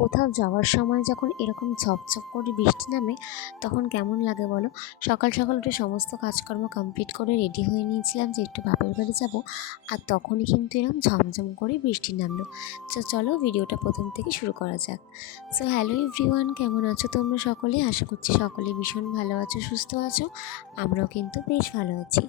কোথাও যাওয়ার সময় যখন এরকম ঝপঝপ করে বৃষ্টি নামে তখন কেমন লাগে বলো। সকাল সকাল উঠে সমস্ত কাজকর্ম কমপ্লিট করে রেডি হয়ে নিয়েছিলাম যে একটু বাপের বাড়ি যাব, আর তখনই কিন্তু এরকম ঝমঝম করে বৃষ্টি নামলো। তো চলো ভিডিওটা প্রথম থেকে শুরু করা যাক। সো হ্যালো এভরিওয়ান, কেমন আছো তোমরা সকলে? আশা করছি সকলে ভীষণ ভালো আছো, সুস্থ আছো। আমরাও কিন্তু বেশ ভালো আছি।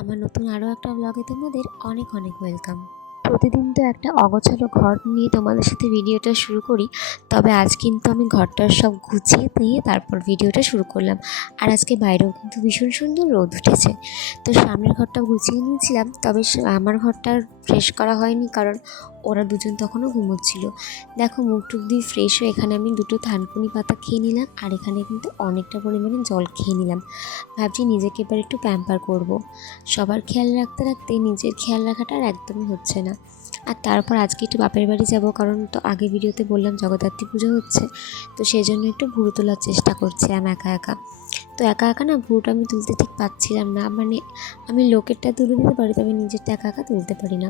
আমার নতুন আরও একটা ব্লগে তোমাদের অনেক অনেক ওয়েলকাম। প্রতিদিন তো একটা অগোছালো ঘর নিয়ে তোমাদের সাথে ভিডিওটা শুরু করি, তবে আজ কিন্তু আমি ঘরটার সব গুছিয়ে দিয়ে তারপর ভিডিওটা শুরু করলাম। আর আজকে বাইরেও কিন্তু ভীষণ সুন্দর রোদ উঠেছে। তো সামনের ঘরটা গুছিয়ে নিয়েছিলাম, তবে আমার ঘরটা ফ্রেশ করা হয়নি, কারণ ওরা দুজন তখনও ঘুমোচ্ছিল। দেখো মুখ টুক দিয়ে ফ্রেশ হয়ে এখানে আমি দুটো থানকুনি পাতা খেয়ে নিলাম, আর এখানে কিন্তু অনেকটা পরিমাণে জল খেয়ে নিলাম। ভাবছি নিজেকে এবার একটু প্যাম্পার করব। সবার খেয়াল রাখতে রাখতে নিজের খেয়াল রাখাটা আর একদমই হচ্ছে না। আর তারপর আজকে একটু বাপের বাড়ি যাব, কারণ তো আগে ভিডিওতে বললাম জগদ্ধাত্রী পুজো হচ্ছে, তো সেই জন্য একটু ভুরু তোলার চেষ্টা করছিলাম একা একা। তো একা একা না ভুরুটা আমি তুলতে ঠিক পাচ্ছিলাম না, মানে আমি লোকেরটা তুলে দিতে পারি, তবে নিজেরটা একা একা তুলতে পারি না।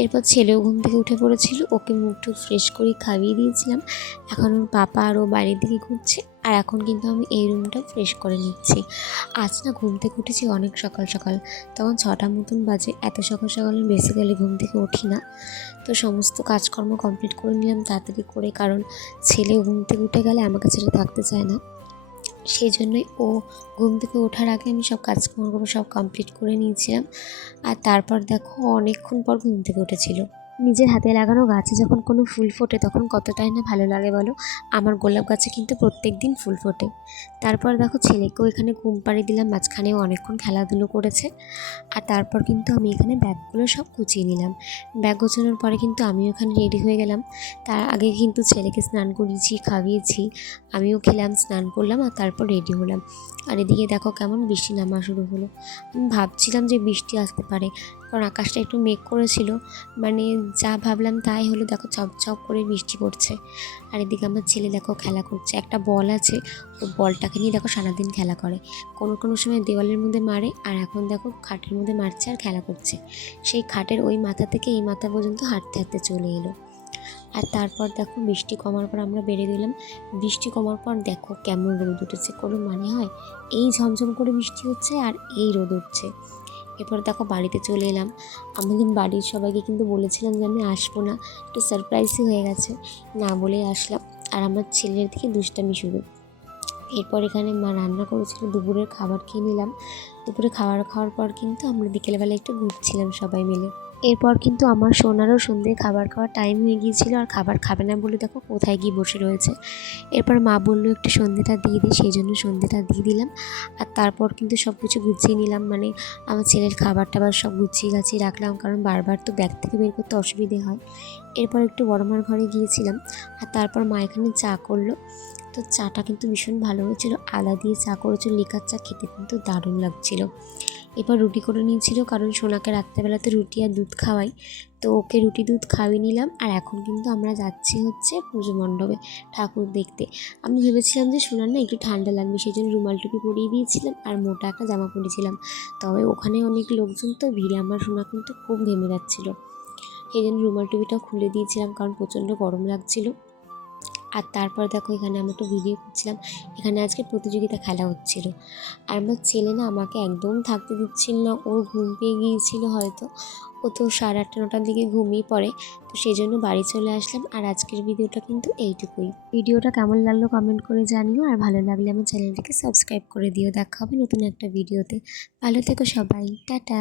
এরপর ছেলেও ঘুম থেকে উঠে পড়েছিল, ওকে মুখ টুক ফ্রেশ করে খাইয়ে দিয়েছিলাম। এখন ওর পাপা আর ও বাড়ির দিকে ঘুরছে, আর এখন কিন্তু আমি এই রুমটা ফ্রেশ করে নিচ্ছি। আজ না ঘুম থেকে উঠেছি অনেক সকাল সকাল, তখন 6টা মতন বাজে। এত সকাল সকাল আমি বেসিক্যালি ঘুম থেকে উঠি না। তো সমস্ত কাজকর্ম কমপ্লিট করে নিলাম তাড়াতাড়ি করে, কারণ ছেলে ঘুম থেকে উঠে গেলে আমাকে ছেড়ে থাকতে চায় না। সেই জন্যই ও ঘুম থেকে ওঠার আগে আমি সব কাজকর্ম সব কমপ্লিট করে নিয়েছিলাম। আর তারপর দেখো অনেকক্ষণ পর ঘুম থেকে উঠেছিল। নিজের হাতে লাগানো গাছে যখন কোনো ফুল ফোটে তখন কতটাই না ভালো লাগে বলো। আমার গোলাপ গাছে কিন্তু প্রত্যেক দিন ফুল ফোটে। তারপর দেখো ছেলেকেও এখানে ঘুম পাড়িয়ে দিলাম, মাঝখানেও অনেকক্ষণ খেলাধুলো করেছে। আর তারপর কিন্তু আমি এখানে ব্যাগগুলো সব গুছিয়ে নিলাম। ব্যাগ গোছানোর পরে কিন্তু আমিও এখানে রেডি হয়ে গেলাম। তার আগে কিন্তু ছেলেকে স্নান করিয়েছি, খাইয়েছি, আমিও খেলাম, স্নান করলাম, আর তারপর রেডি হলাম। আর এদিকে দেখো কেমন বৃষ্টি নামা শুরু হলো। আমি ভাবছিলাম যে বৃষ্টি আসতে পারে, কারণ আকাশটা একটু মেঘ করেছিল, মানে যা ভাবলাম তাই হলো। দেখো ঝপঝপ করে বৃষ্টি পড়ছে। আর এদিকে আমার ছেলে দেখো খেলা করছে, একটা বল আছে, ওই বলটাকে নিয়ে দেখো সারাদিন খেলা করে। কোনো কোনো সময় দেওয়ালের মধ্যে মারে, আর এখন দেখো খাটের মধ্যে মারছে আর খেলা করছে। সেই খাটের ওই মাথা থেকে এই মাথা পর্যন্ত হাঁটতে হাঁটতে চলে এলো। আর তারপর দেখো বৃষ্টি কমার পর আমরা বেরিয়ে দিলাম। বৃষ্টি কমার পর দেখো কেমন রোদ উঠেছে, কোনো মানে হয়? এই ঝমঝম করে বৃষ্টি হচ্ছে আর এই রোদ উঠছে। এরপর দেখো বাড়িতে চলে এলাম। আমাদের বাড়ির সবাইকে কিন্তু বলেছিলাম যে আমি আসবো না, একটু সারপ্রাইজই হয়ে গেছে, না বলেই আসলাম। আর আমার ছেলের দিকে দুষ্টামি শুরু। এরপর এখানে মা রান্না করেছিল, দুপুরের খাবার খেয়ে নিলাম। দুপুরে খাওয়ার পর কিন্তু আমরা বিকেলবেলা একটু ঘুরছিলাম সবাই মিলে। এরপর কিন্তু আমার সোনারও সন্ধ্যে খাবার খাওয়ার টাইম হয়ে গিয়েছিল, আর খাবার খাবে না বলে দেখো কোথায় গিয়ে বসে রয়েছে। এরপর মা বললো একটু সন্ধ্যেটা দিয়ে দিই, সেই জন্য সন্ধ্যেটা দিয়ে দিলাম। আর তারপর কিন্তু সব কিছু গুছিয়ে নিলাম, মানে আমার ছেলের খাবার টাবার সব গুছিয়ে গাছিয়ে রাখলাম, কারণ বারবার তো ব্যাগ থেকে বের করতে অসুবিধে হয়। এরপর একটু বড় মার ঘরে গিয়েছিলাম, আর তারপর মা এখানে চা করলো। তো চাটা কিন্তু ভীষণ ভালো হয়েছিল, আদা দিয়ে চা করেছিল, লিকার চা, খেতে কিন্তু দারুণ লাগছিল। এবার রুটি করে নিয়েছিল, কারণ সোনাকে রাত্রেবেলাতে রুটি আর দুধ খাওয়াই, তো ওকে রুটি দুধ খাওয়িয়ে নিলাম। আর এখন কিন্তু আমরা যাচ্ছি হচ্ছে পুজো মণ্ডপে ঠাকুর দেখতে। আমি ভেবেছিলাম যে সোনার না একটু ঠান্ডা লাগবে, সেই জন্য রুমাল টুপি পরিয়ে দিয়েছিলাম আর মোটা একটা জামা পরেছিলাম। তবে ওখানে অনেক লোকজন, তো ভিড়ে আমার সোনা কিন্তু খুব ঘেমে যাচ্ছিলো, সেই জন্য রুমাল টুপিটাও খুলে দিয়েছিলাম, কারণ প্রচণ্ড গরম লাগছিলো। আর তারপর দেখো এখানে আমি একটু ভিডিও করছিলাম। এখানে আজকে প্রতিযোগিতা খেলা হচ্ছিল, আর আমার ছেলে না আমাকে একদম থাকতে দিচ্ছিল না, ওর ঘুম পেয়ে গিয়েছিল হয়তো। ও তো 8:30-9টার দিকে ঘুমিয়ে পড়ে, তো সেই জন্য বাড়ি চলে আসলাম। আর আজকের ভিডিওটা কিন্তু এইটুকুই। ভিডিওটা কেমন লাগলো কমেন্ট করে জানিও, আর ভালো লাগলে আমার চ্যানেলটাকে সাবস্ক্রাইব করে দিও। দেখা হবে নতুন একটা ভিডিওতে। ভালো থেকো সবাই, টাটা।